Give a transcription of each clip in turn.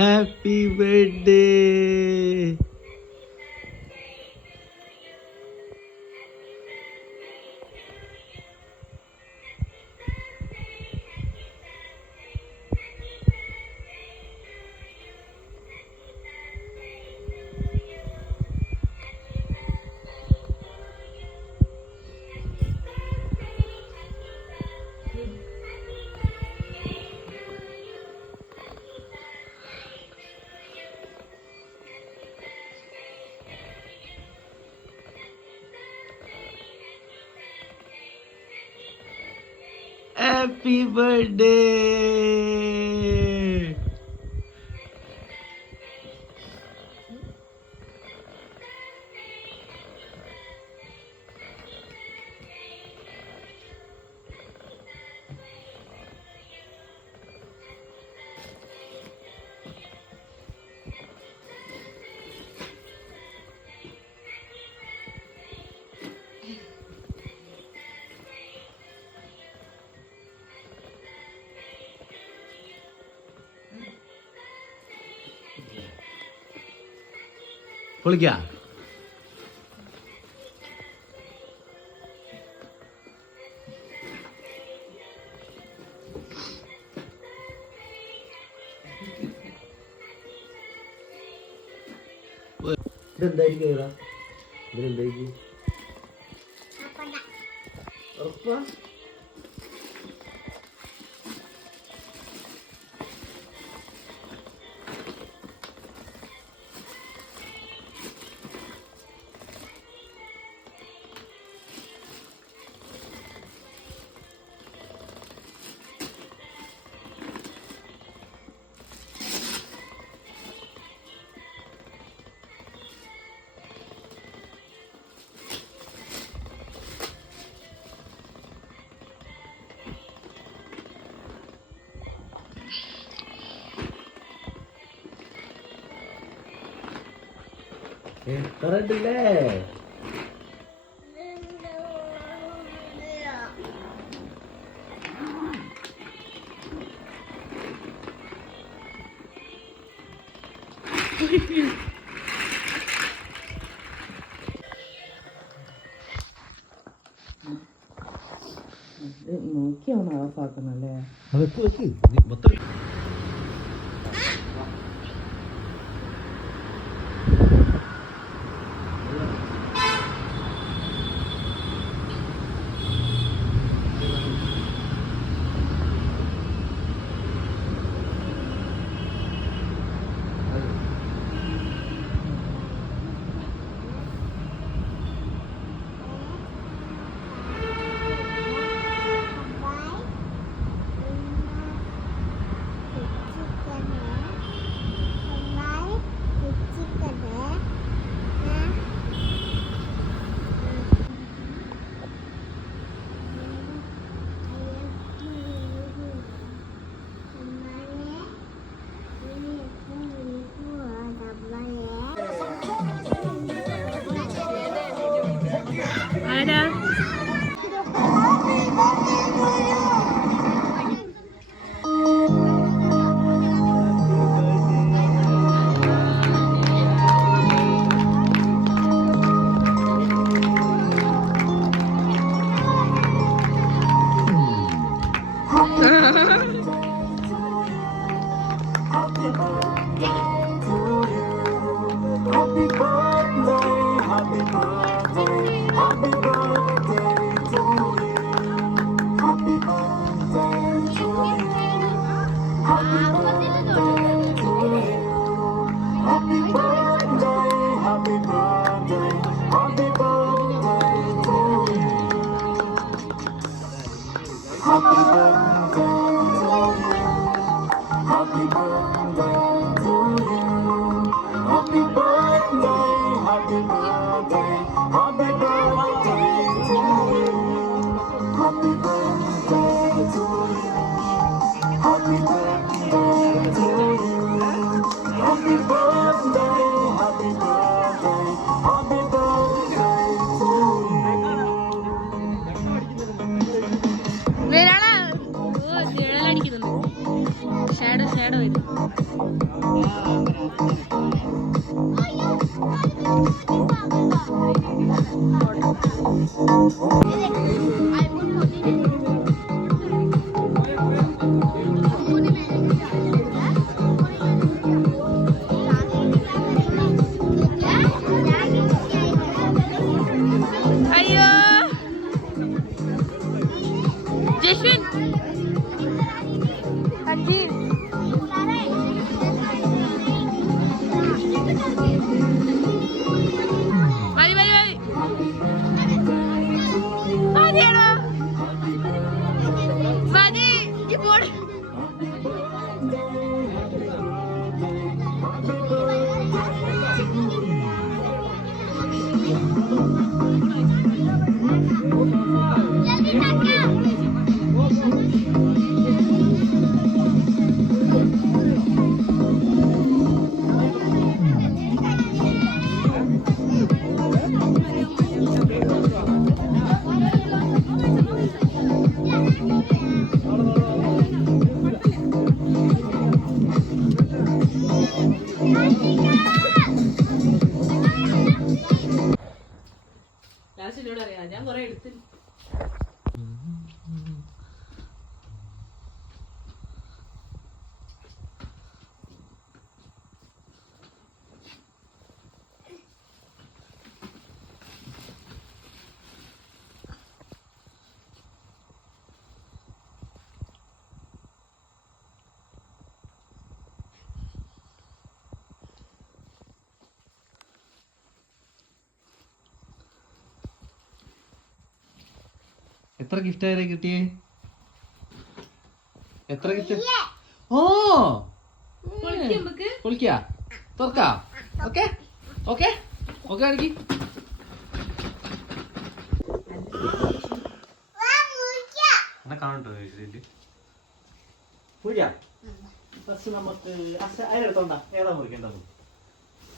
Happy birthday. Happy birthday. പൊളിക്കാ. ഇതെന്തായിരിക്കും ഇതിലെന്തായിരിക്കും ഉറപ്പാ? കറണ്ടില്ലേ? നോക്കിയാണ് ഓഫാക്കുന്നല്ലേ? അതൊക്കെ വെക്ക് മൊത്തം. Happy birthday, happy birthday, happy birthday. അയ്യോ ജസ്വിൻ അജി മതി മതി മതി മതിയാണോ മതി ഇപ്പോൾ ലാസ്റ്റിനോട് അറിയാം ഞാൻ കൊറേ എടുത്തില്ല. എത്ര ഗിഫ്റ്റ് ആരെ കിട്ടിയേ? എത്ര ഗിഫ്റ്റ്? ഓ പൊളിക്കാ തുറക്കാ. ഓക്കെ ഓക്കെ ഓക്കെ ആണെങ്കിൽ കാണട്ടോ പൂജ. ഫസ്റ്റ് നമുക്ക് അതിലെടുത്തോണ്ട ഏതാ മുറിക്കേണ്ടത്?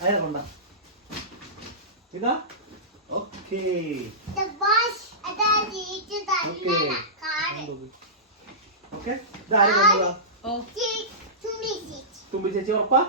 അതിനെ കൊണ്ട ഇതാ. ഓക്കേ ഓക്കെ ഇതാരും കൊണ്ടതാ? തുമ്പി ചേച്ചി ഉറപ്പാ?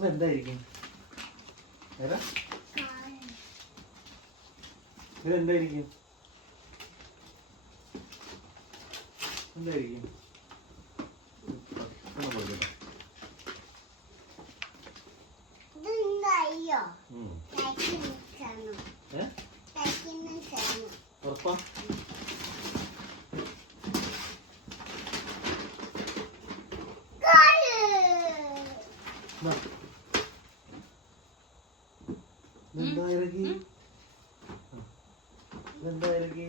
ഇതെന്തായിരിക്കും? ഇതെന്തായിരിക്കും? എന്തായിരിക്കും? ഉറപ്പാ? ഇതെന്താ ഇറങ്ങി? ഇതെന്താ ഇറങ്ങി?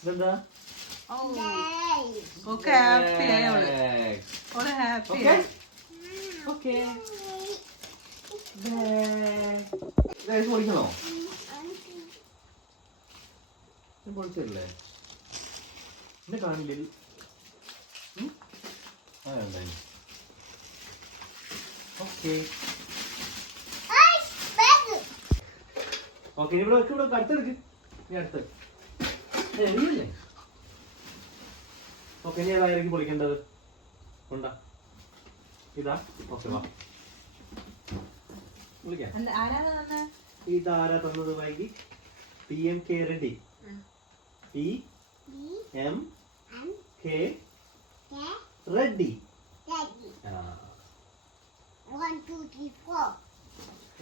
ഇതെന്താ? ഓക്കെ ഹാപ്പി ആയി ഓള് ഹാപ്പി ആയി. ഓക്കെ പൊളിക്കണോ? പൊളിച്ചല്ലേ? എന്നെ കാണില്ലേ? ആ എന്തായാലും ഓക്കെ ഓക്കെ. ഇവിടെ വെക്ക്, ഇവിടെ അടുത്തെടുക്ക്. നീ അടുത്ത് എറിയില്ലേ? ഓക്കെ നീ ഏതായിരിക്കും പൊളിക്കേണ്ടത്? ഉണ്ടാ ഇതാ. ഓക്കെ വാ വിളിക്കാം. ഇതാരാ തന്നത്? വൈകി PMK റെഡി. PMK ready.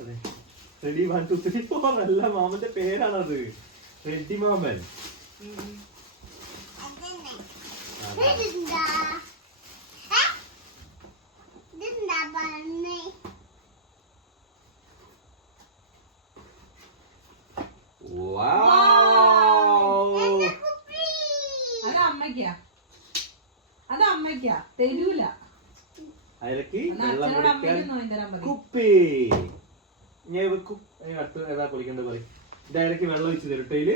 അതെ റെഡി 1 2 3 4 അല്ല, മാമന്റെ പേരാണത്. റെഡി മാമൻ. അത് അമ്മയ്ക്കാ തരൂല. കുപ്പി ഞാൻ വെക്കും. അടുത്ത് ഏതാ കുളിക്കേണ്ടത് പറയും. ഇതായിരക്ക് വെള്ളം ഒഴിച്ച് തരുട്ടയില്.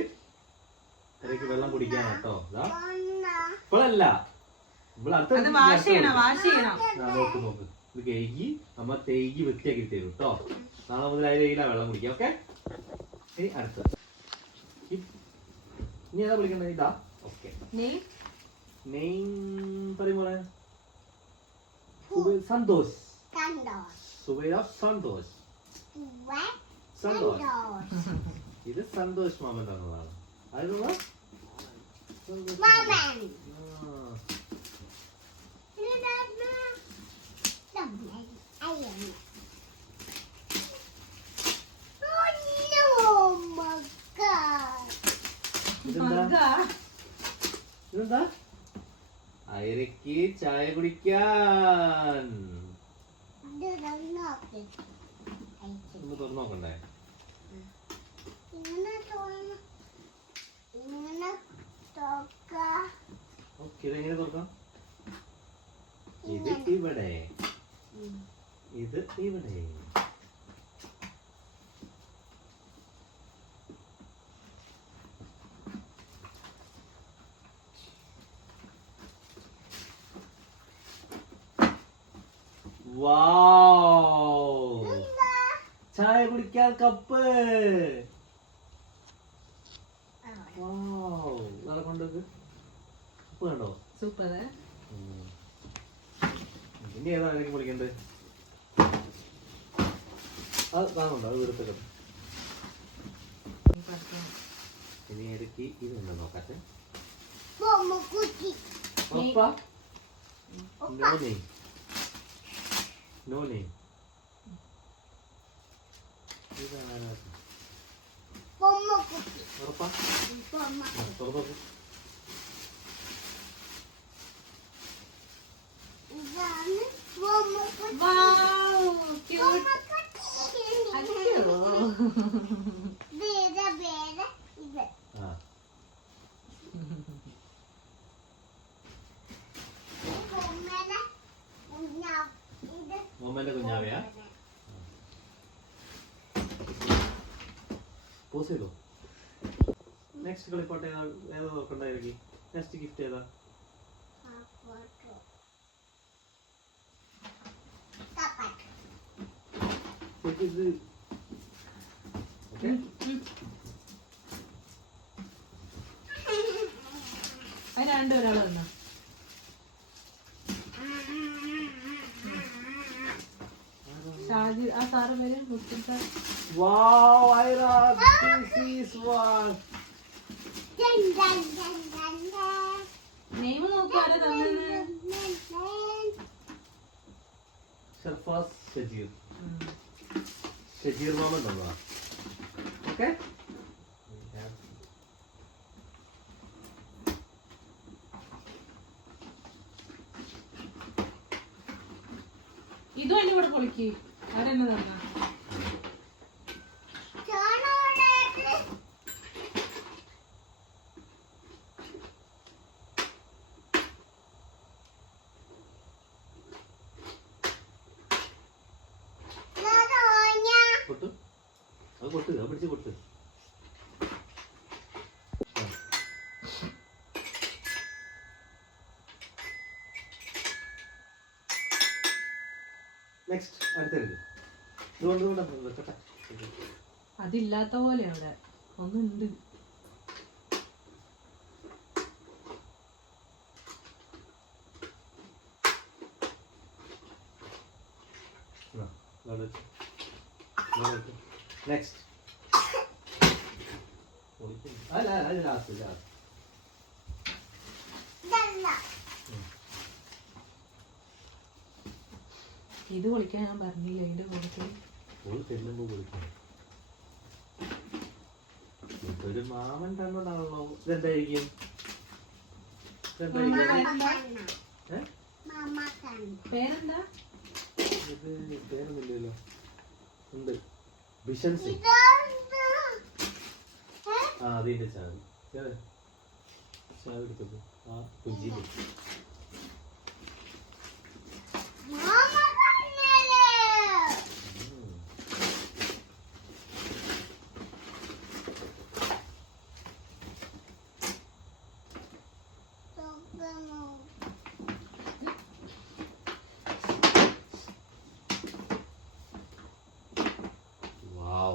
ഇടയ്ക്ക് വെള്ളം കുടിക്കാൻ കേട്ടോ. ഇപ്പോഴല്ല ഇവിടെ അത് അടുത്ത വാഷ് ചെയ്യണം നോക്ക് നോക്ക് ഇത് കഴുകി നമ്മ തേകി വൃത്തിയാക്കി തരും കേട്ടോ. നാളെ മുതൽ അതിലെ വെള്ളം കുടിക്കാം. ഓക്കെ, ഇനി അടുത്ത ഇനി ഏതാ വിളിക്കണ്ടത്? ഇതാ. ഓക്കെ, നെയിം പറയുമ്പോളെ സന്തോഷ്. സുബൈദ സന്തോഷ്. സന്തോഷ്. ഇത് സന്തോഷ് മാമൻ തന്നതാണ്. അതിനുള്ള ഇതെന്താ? ഐരയ്ക്ക് ചായ കുടിക്കാൻ. ഒന്ന് തുറന്നു നോക്കണ്ടേ? ഓക്കെ, ഇതെങ്ങനെ തുറക്കാം? ഇത് ഇവിടെ, ഇത് ഇവിടെ. വാവ്, ചായ കുടിക്കാൻ കപ്പ്. വാവ്, നാളെ കൊണ്ടത് കപ്പ് കണ്ടോ? സൂപ്പർ. ഇനി ഏതാ ആരെങ്കിലും വിളിക്കണ്ടത്? അത് കാണുന്നുണ്ടോ? അത് വീടത്തെ ഇനി ഇടയ്ക്ക് ഇതുണ്ടോ നോക്കാട്ടെ. No name. ഉറപ്പാ? തുറന്നു നോക്ക്. മൊമ്മന്റെ കുഞ്ഞാവയാ? പോസ് ചെയ്തോ. നെക്സ്റ്റ് കളിപ്പാട്ട് ഏതാ നോക്കണ്ടായിരിക്കും? നെക്സ്റ്റ് ഗിഫ്റ്റ് ഏതാ? ഇത് ഓക്കെ. അതിന് രണ്ടൊരാൾ വന്നോ? ഷാജി, ആ സാറ് വരും. മുസ്ലിം sir. Wow, Ira, this is what. Name നോക്കാരെ തന്നെ. ഷർഫാസ് ഷജീർ. ഷജീർ മാമൻ തന്നതാ. ഓക്കെ, ഇതും എന്നെ ഇവിടെ പൊളിക്ക്. ആരെന്നെ തന്ന? കൊട്ട്, അത് കൊട്ട്, അത് പിടിച്ച് കൊട്ട്. നെക്സ്റ്റ് അടുത്തത് വെക്കട്ടെ. അതില്ലാത്ത പോലെ അവിടെ ഒന്നുണ്ട്. നെക്സ്റ്റ് അല്ല അത് ലാസ്റ്റ് ലാസ്റ്റ്. ഇത് പൊളിക്കാൻ ഞാൻ പറഞ്ഞില്ല. അതിന്റെ കൊടുക്കൽ ചെല്ലുമ്പോ കൊടുക്കണം. ഇതൊരു മാമൻ തന്നതാണല്ലോ. ഇതെന്തായിരിക്കും? പേരെന്താ? ഇത് പേരൊന്നുമില്ലല്ലോ. ഉണ്ട്, ബിഷൻ സിംഗ്. ആ, അതിന്റെ ചാവി. ചാവി എടുത്തത് ആ കുഞ്ചിയില്.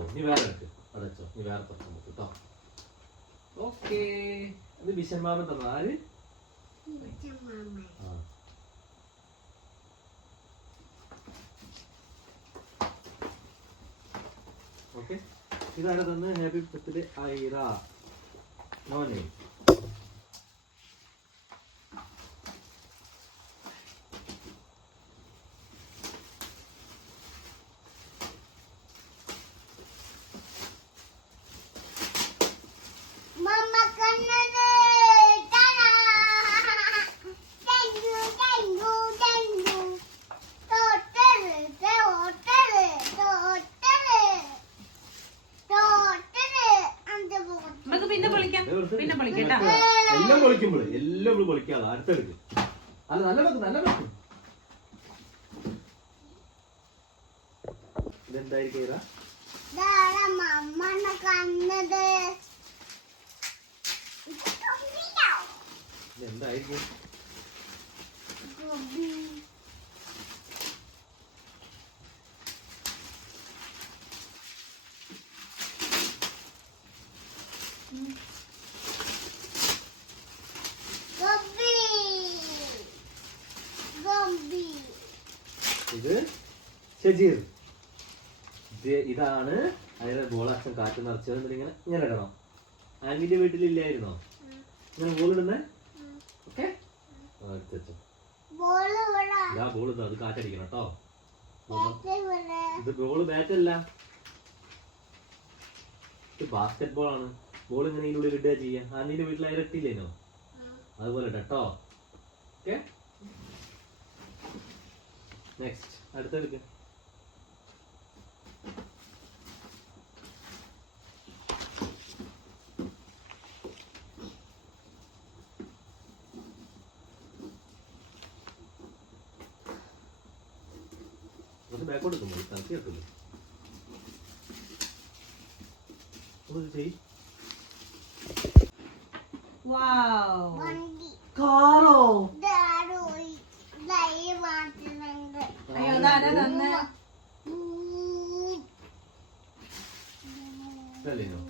നീ വേറെ എടുക്ക് അടച്ചോ നീ വേറെ തുറക്കാൻ പറ്റും കേട്ടോ ഓക്കേ ഇത് ബിഷന്മാമൻ തന്ന ആര് ആ ഓക്കെ ഇതാരെ തന്ന് happy birthday Aira no name നമുക്ക് പിന്നെ വിളിക്കാം കേട്ടാ. എല്ലാം പൊളിക്കുമ്പോൾ എല്ലാം ഇവിടെ പൊളിക്കാതെ അടുത്തെടുക്ക് അല്ല നല്ല വെക്കും നല്ല വെക്കും ഇതെന്തായിരിക്കും ഇതാ ഇതെന്തായിരിക്കും ഇത് ഷജീർ ഇതാണ് അതിന്റെ ബോൾ അച്ഛൻ കാറ്റ് നിറച്ചത് എന്നിട്ട് ഇങ്ങനെ ഇങ്ങനെ ഇടണം ആന്റിന്റെ വീട്ടിലില്ലായിരുന്നോ ഇങ്ങനെ ബോൾ ഇടുന്നേ ഓക്കെ ഇതാ ബോൾ ഇതാ അത് കാറ്റടിക്കണം കേട്ടോ ഇത് ബോള് ബാറ്റല്ല ഇത് ബാസ്കറ്റ് ബോൾ ആണ് ബോൾ ഇങ്ങനെ ഇതിനുള്ളിൽ ഇടുക ചെയ്യാം ആന്റിന്റെ വീട്ടിൽ അതിലിട്ടില്ലേനോ അതുപോലെ കേട്ടോ ഓക്കെ നെക്സ്റ്റ് അടുത്തെടുക്ക് ബാക്കോട്ട് എടുക്കുമ്പോൾ തലത്തി എടുക്കുന്നു ചെയ് കാറോ അയ്യോ അതാരാ തന്നെ ഇതല്ലേനോ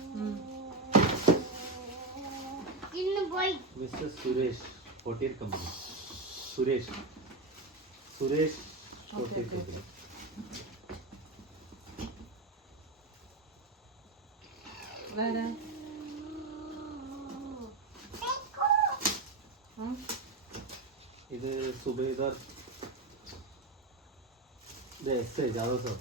mister Suresh Kottiyar company Suresh Kottiyar company ഇത് സുബൈദർ എസ് ജാദവ് സർ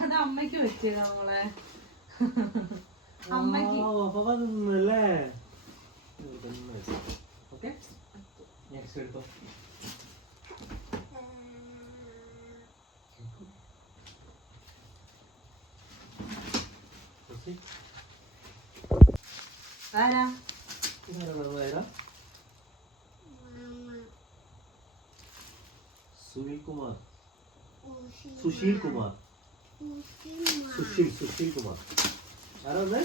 അത് അമ്മയ്ക്ക് വെച്ചതാ മോളെ അമ്മയ്ക്ക് ഓക്കെ നെക്സ്റ്റ് എടുത്തോ ആരാ സുനിൽ കുമാർ സുശീൽ കുമാർ സുശീൽ കുമാർ ആരാ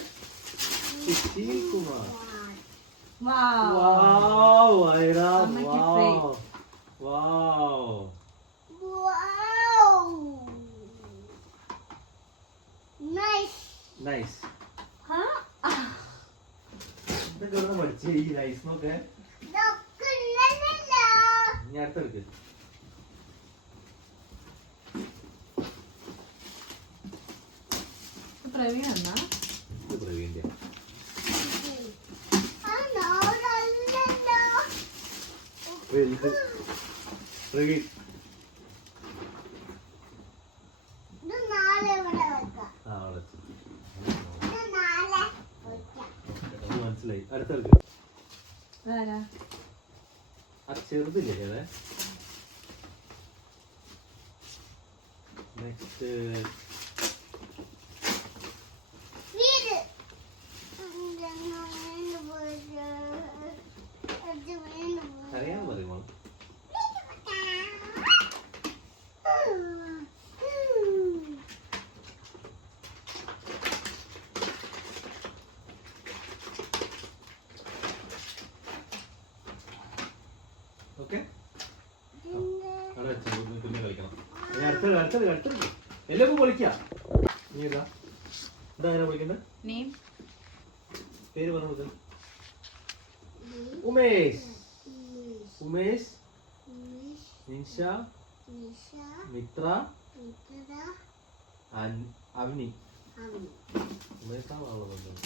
Sushil Kumar Wow, Aira, wow, wow. Nice. ഇതൊക്കെ എവിടെ പഠിച്ചേ ഈ നൈസ് നോക്കെ ഞാൻ അടുത്തെടുക്ക് പ്രവീൺ എന്നാ ഇത് പ്രവീണിന്റെ വലുത് പ്രവീൺ മനസ്സിലായി അടുത്തെടുക്ക് അത് ചെറുതില്ലേ അതെ നെക്സ്റ്റ് അറിയാൻ പറയുമോ ഓക്കെ അവിടെ വെച്ചു പിന്നെ കളിക്കണം. അടുത്തത് എല്ലാം പൊളിക്കാം. നീ ഇതാ അങ്ങനെ പൊളിക്കുന്നത്. നെയിം പേര് പറഞ്ഞു കൊടുക്ക. ഉമേഷ്, ഉമേഷ്, നിഷ, മിത്ര, അവനി. ഉമേഷാണല്ലോ പറഞ്ഞത്.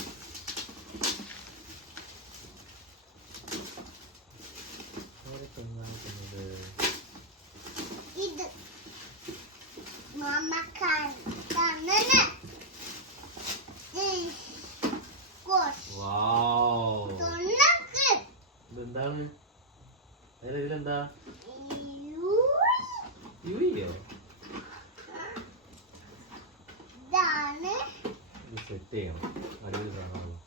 ഇതെന്താണ്? ഇതിലെന്താ? യുയോ ഇത് സെറ്റ് ചെയ്യണം. അടിപൊളി സാധനമാണല്ലോ.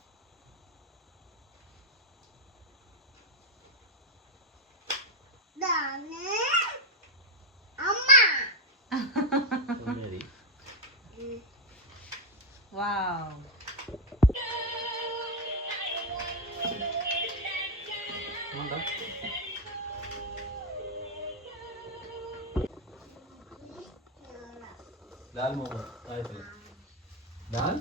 Wow. ലാൽ മുഹമ്മദ് ലാൽ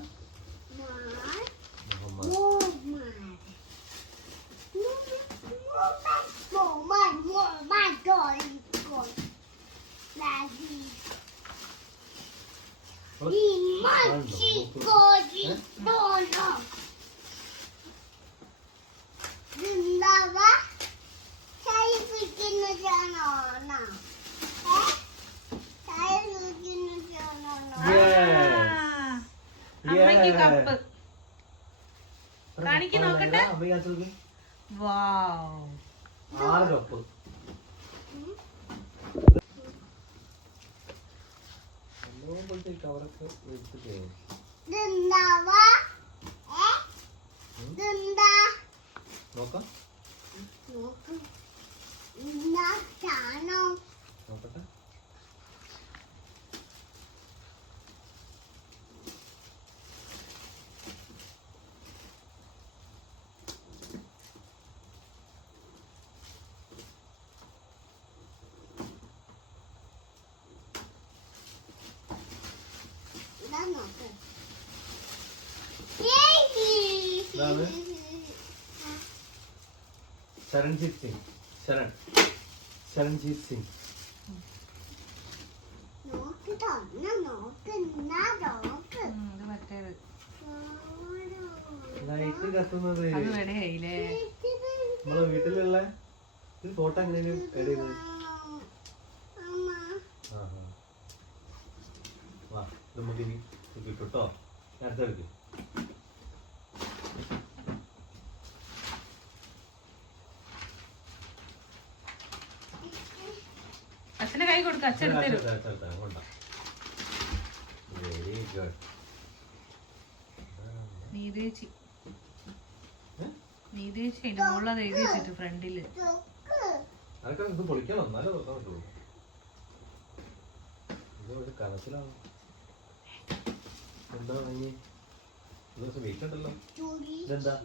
അമ്മയ്ക്ക് കപ്പ് കാണിക്ക് നോക്കട്ടെ. വാവ് 6 കപ്പ്. കവറൊക്കെ എടുത്തിട്ട് നോക്കാം. നോക്കട്ടെ. ശരൺജിത് സിംഗ്. ശരൺജിത് സിംഗ്. ഇത് മറ്റേത് ലൈറ്റ് കത്തുന്നത് അത് വെടയായില്ലേ? നമ്മളെ വീട്ടിലുള്ള ഇത് ഫോട്ടോ എങ്ങനെയാണ് ആഡ് ചെയ്തത്? വാ ഇത് നമുക്ക് ഇനി കിട്ടോ. അടുത്തെടുക്ക്. അച്ഛന്റെ കൈ കൊടുക്ക. അച്ഛൻ എടുത്തരും. Very good. നീതേച്ചി അതിന്റെ മുകളിൽ അത് എഴുതി വെച്ചിട്ട് ഫ്രണ്ടില്. അതൊക്കെ ഇത് പൊളിക്കണം എന്നാലേ തുറക്കാൻ പറ്റുള്ളൂ. ഇത് ഒരു കനത്തിലാണ്. എന്താ ഇനി ദിവസം വെയിറ്റ് ഉണ്ടല്ലോ. ഇതെന്താ?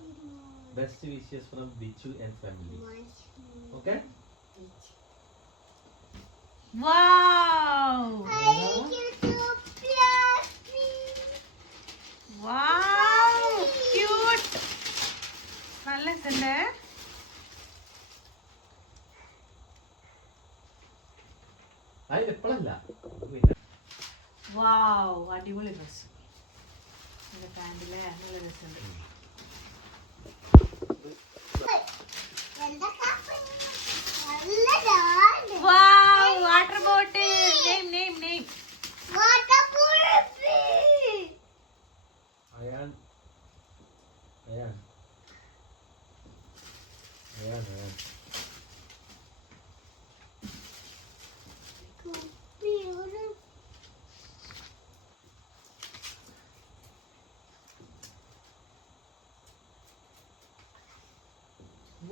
Best wishes from Bichu and family. Okay. Wow! Wow! Cute! നല്ല രസമുണ്ട്. എപ്പോഴല്ല. Wow! അടിപൊളി ഡ്രസ്. പാൻറ്റിലെ നല്ല രസമുണ്ട്. Wow! Water bottle. Name. Water bottle. Ayan.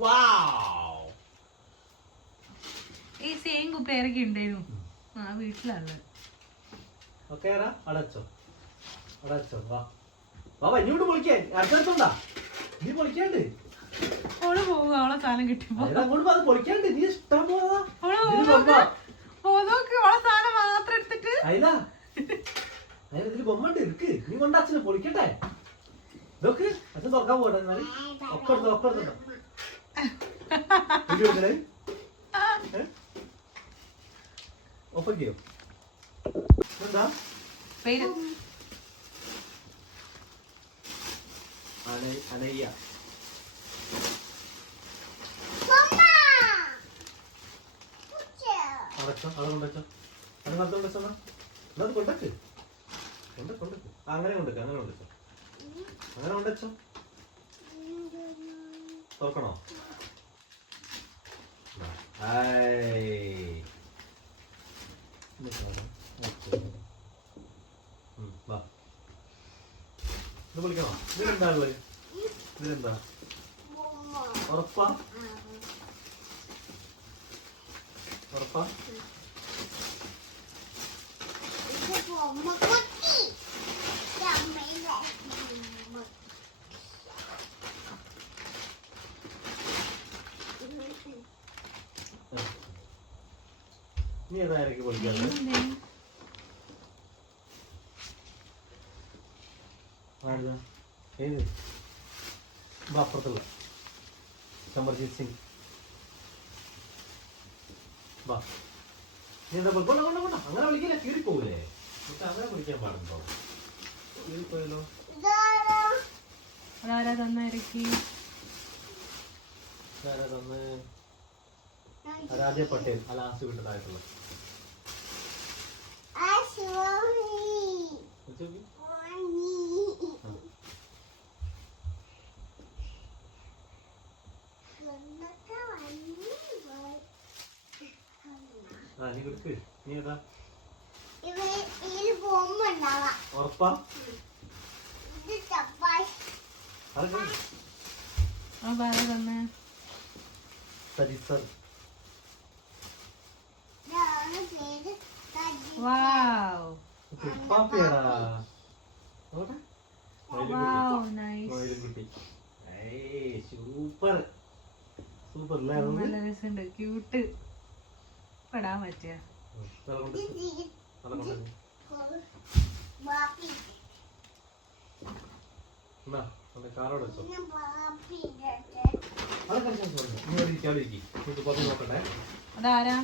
Wow! ഈ സെയിം കുപ്പേരൊക്കെ ഉണ്ടായിരുന്നു ആ വീട്ടിലാണ്. ഓക്കെ അടച്ചോ. വാ ഇങ്ങോട്ട് പൊളിക്കാൻ. അടുത്തടുത്തുണ്ടാ നീ പൊളിക്കാണ്ട്. ഓള് പോവുക. അവളെ സാധനം കിട്ടിപ്പോ അതിന് അങ്ങോട്ട് പോ, അത് പൊളിക്കാണ്ട് നീ ഇഷ്ടം പോവാ നോക്ക് ഓളെ സാധനം മാത്രം എടുത്തിട്ട് അയിലാ അതിന് ബൊമ്മ ഉണ്ട് ഇருக்கு നീ കൊണ്ട് അച്ഛനെ പൊളിക്കട്ടെ നോക്ക് അച്ഛൻ തുറക്കാൻ പോട്ടെ എന്നാല് ഒക്കെ എടുത്തോ ഒക്കെ എടുത്തോ ഓഫാക്കിയോ എന്താ പേര് അനയ്യ അടച്ചോ അത് കൊണ്ടുവച്ചോ അത് നടത്ത് കൊണ്ടുവച്ചോ അത് കൊണ്ടക്ക് കൊണ്ടക്ക് അങ്ങനെ കൊണ്ടക്ക് അങ്ങനെ കൊണ്ടുവച്ചോ അങ്ങനെ കൊണ്ടുവച്ചോ തുറക്കണോ വാ ഇത് വിളിക്കണോ ഇതിലെന്താ ഉള്ളത് ഇതിലെന്താ ഉറപ്പാ ഉറപ്പാ നീ ഏതായിരിക്കും പൊളിക്കാറ് ഏത് അപ്പുറത്തുള്ള സമർജിത് സിംഗ് വാ നീ എന്താ കൊണ്ട കൊണ്ട കൊണ്ട അങ്ങനെ വിളിക്കില്ല കീറിപ്പോകൂലേ എന്നിട്ട് അങ്ങനെ വിളിക്കാൻ പാടുണ്ടോ കീറിപ്പോയല്ലോ അതാരാ തന്നായിരിക്കും ആരാ തന്ന് രാജ പട്ടേൽ ആ ലാസ്റ്റ് വീട്ടിലായിട്ടുള്ള നീ കൊടുക്ക് നീ ഏതാ ഉറപ്പാ അതാരാ തന്നെ സജിസർ വാവ് പാപ്പിയാടാ വാവ് നൈസ് കുട്ടി സൂപ്പർ സൂപ്പർ അല്ലേ നല്ല രസമുണ്ട് ക്യൂട്ട് പെടാൻ പറ്റിയ കാറോട് വെച്ചോ നോക്കട്ടെ അതാരാ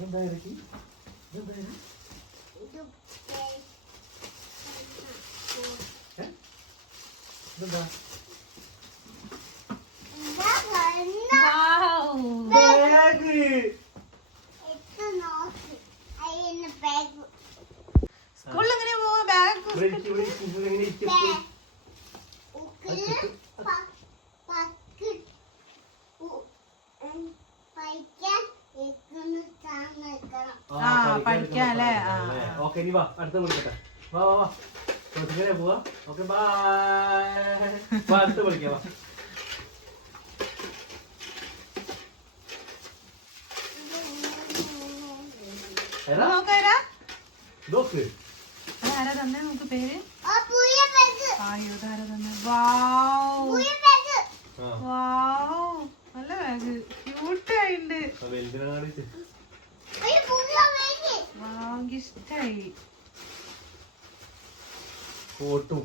എന്തായിരിക്കും ഇതെന്താ സ്കൂളിൽ എങ്ങനെയാ പോവാ ബാഗ് പഠിക്കാല്ലേ ഓക്കെ നീ വാ അടുത്ത വിളിക്കട്ടെ വാ വാ വാ ഇങ്ങനെ പോവാ ഓക്കെ ബൈ വാ അടുത്ത വിളിക്കാം വാ നോക്ക് ആരാ തന്നെ നമുക്ക് പേര് നല്ല ബാഗ് ക്യൂട്ട് ആയിണ്ട് ഇഷ്ടായി കോട്ടും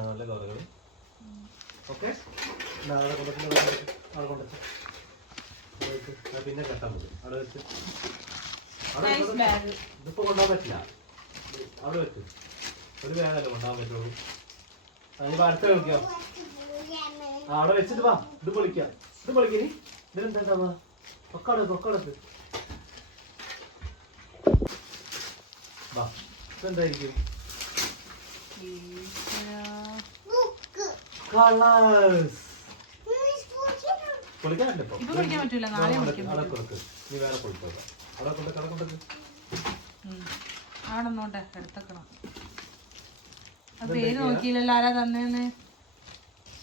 നല്ല കവറുകൾ ഓക്കെ പിന്നെ കെട്ടാൻ പറ്റും അവിടെ വെച്ച് ഇതിപ്പോ കൊണ്ടുപോകാൻ പറ്റില്ല അവിടെ വെച്ച് ഒരു ബാഗല്ലേ കൊണ്ടുപോകാൻ പറ്റുള്ളൂ അതിപ്പോ അടുത്ത കളിക്കാം അവിടെ വെച്ചിട്ട് വാ ഇത് പൊളിക്കാം ഇത് പൊളിക്കനി ഇതിനെന്താ ഒക്കടക്ക് വാ ഇതെന്തായിരിക്കും കളേഴ്സ് പൊളിക്കാനല്ലേ ഇപ്പൊ പൊളിക്കാൻ പറ്റൂല നാളെ അവിടെ കൊടുക്ക് നീ വേറെ പൊളിക്കോ അവിടെ കൊണ്ടക്ക് അവിടെ നോട്ടെ എടുത്തക്കണം പേര് നോക്കിയില്ലല്ലോ ആരാ തന്നേന്ന്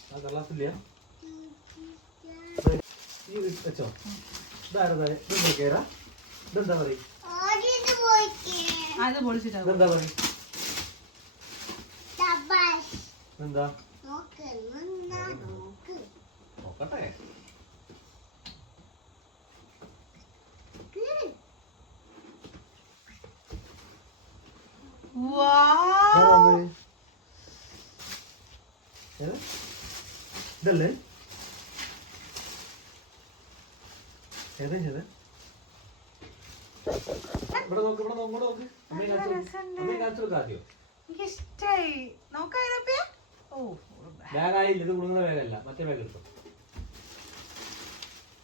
ആ കള്ളാസില്ല ഈ വെച്ചോ ഇതാരതാ ഇതെന്താ കേറാ ഇതെന്താ പറയും ഓടിയത് പോയിക്കേ അത് പൊളിച്ചിട്ടാ ഇതെന്താ പറയും തബാഷ് എന്താ നോക്ക് നിന്നാ നോക്ക് നോക്കട്ടെ വാവ് ഇതല്ലേ ഏതാ ചെയ്ത് ഇവിടെ നോക്ക് ഇവിടെ നോക്ക് നോക്ക് അമ്മയെ കാണിച്ചു കൊടുക്കാം ആദ്യം എനിക്കിഷ്ടായി നോക്കാ ഓ ബാഗായില്ല ഇത് കുടുങ്ങുന്ന ബാഗല്ല മറ്റേ ബാഗ് എടുത്തു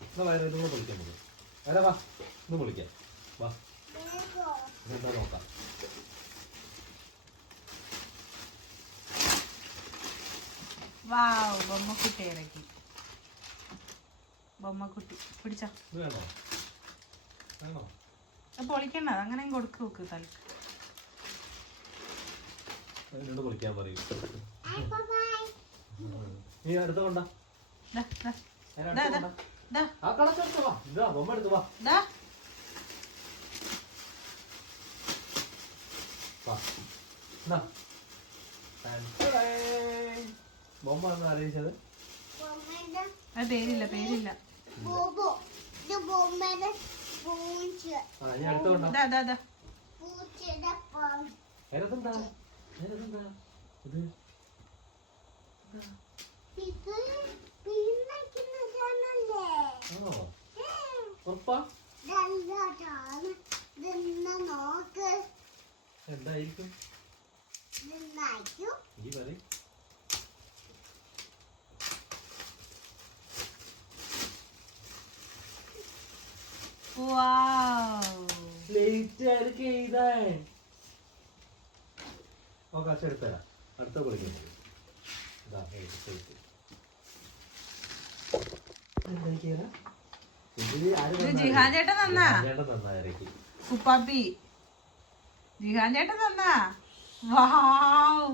എന്നാ വയറ് ഇതും കൂടെ പൊളിക്കാൻ പോകും വരാ വാ ഇന്ന് പൊളിക്കാം വാ ഇതെന്താ നോക്കാം വാവ് ബൊമ്മക്കുട്ടി ഇറക്കി ബൊമ്മക്കുട്ടി പിടിച്ചോ ഇത് വേണോ വേണോ അത് പൊളിക്കണ്ട അങ്ങനെ കൊടുക്ക് നോക്ക് തലക്ക് അതിനോട് പൊളിക്കാൻ പറയും ബൈ നീ അടുത്ത കൊണ്ടാ ദാ, ദാ, ഞാൻ ദാ, അടുത്ത ദാ, കൊണ്ടാ ദാ, ആ കണക്കെടുത്ത് വാ ഇതാ ബൊമ്മ എടുത്ത് വാ ദാ. വാ എന്നാ ബൊമ്മ എന്ന് അറിയിച്ചത് ബൊമ്മയുടെ അത് പേരില്ല ബോബോ ഇത് ബൊമ്മയുടെ പൂച്ച ആ ഇനി അടുത്ത കൊണ്ടാ ദാ, ദാ, ദാ. പൂച്ചയുടെ പാവം അതിനകത്തെന്താ അതിനകത്തെന്താ ഇത് ഇത് പിന്നേക്കുന്ന സാധനല്ലേ ആണോ ഉറപ്പാ ഇതല്ലാതാണ് ഇതെന്നാ നോക്ക് എന്തായിരിക്കും ഇതെന്നായിരിക്കും ഈ പറയും വാവ് ലേറ്റ് ആയിരിക്കും ചെയ്തേ ഓക്കെ അച്ഛൻ എടുത്തരാം അടുത്ത പൊളിക്കുന്നത് ഇത് ജിഹാൻ ചേട്ടൻ തന്നാ നന്നായിരിക്കും കുപ്പാപ്പി ജിഹാൻ ചേട്ടൻ തന്നാ വാവ്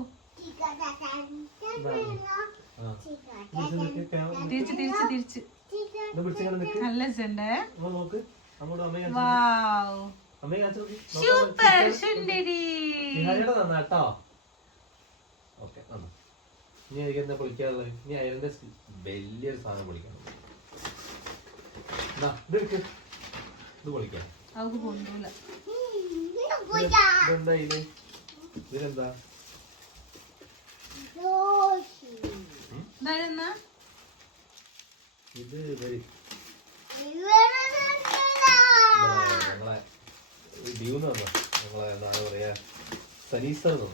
തിരിച്ച് നല്ല രസമുണ്ടേ നോക്ക് അങ്ങോട്ട് അമ്മയെ വാവ് അമ്മയെ സൂപ്പർ സുന്ദരി നന്നാട്ടോ ഓക്കെ ഇനി എനിക്ക് എന്താ പൊളിക്കാനുള്ളത് ഇനി അയറിന്റെ വലിയൊരു സാധനം പൊളിക്കണം ഇത് പൊളിക്കാം അവക്ക് കൊണ്ടൂല ഇതെന്താ ഇത് ഇതിലെന്താ ഇതായിരുന്ന ഇത് ഞങ്ങളെ ഡ്യൂന്ന് തന്നോ ഞങ്ങളെ എന്താ പറയാ സനീസർ തന്നോ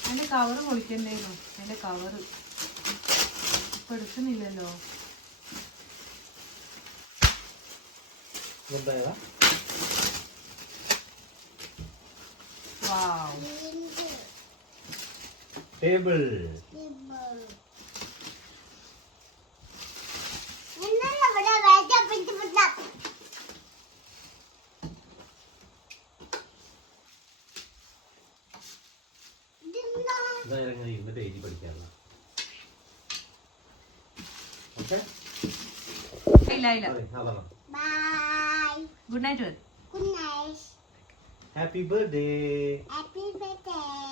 അതിന്റെ കവറ് പൊളിക്കണ്ടായിരുന്നു അതിന്റെ കവറ് ഇപ്പൊ എടുക്കുന്നില്ലല്ലോ എന്താ വാവ് ടേബിൾ ഇതായിരുന്നു ഇരുന്നിട്ട് എഴുതി പഠിക്കാനുള്ള ഓക്കെ ഇല്ല ഇല്ല അതെ അതാണ് Bye. Good night Good night. Happy birthday Happy birthday.